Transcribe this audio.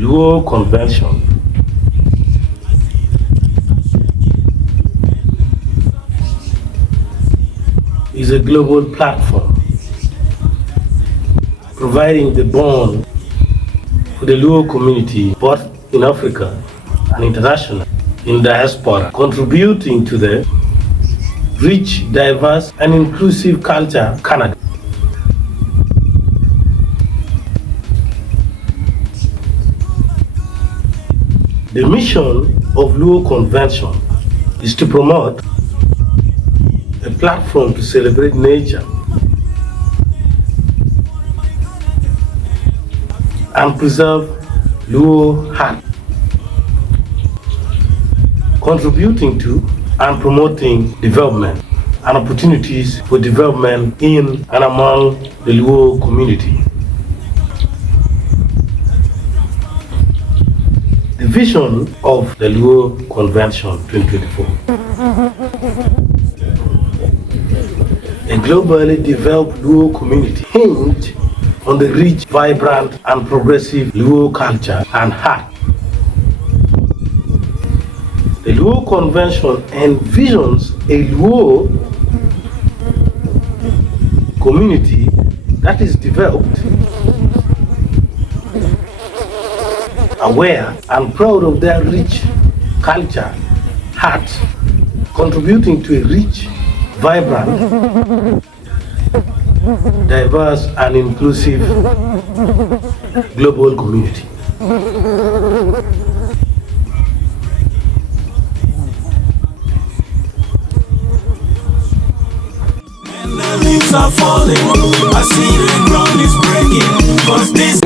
Luo Convention is a global platform providing the bond for the Luo community both in Africa and international in diaspora, contributing to the rich, diverse and inclusive culture of Canada. The mission of Luo Convention is to promote a platform to celebrate nature and preserve Luo art, contributing to and promoting development and opportunities for development in and among the Luo community. The vision of the Luo Convention 2024. A globally developed Luo community hinged on the rich, vibrant and progressive Luo culture and art. The Luo Convention envisions a Luo community that is developed, aware and proud of their rich culture, art, contributing to a rich, vibrant, diverse and inclusive global community. And the leaves are falling, I see the ground is breaking, 'cause this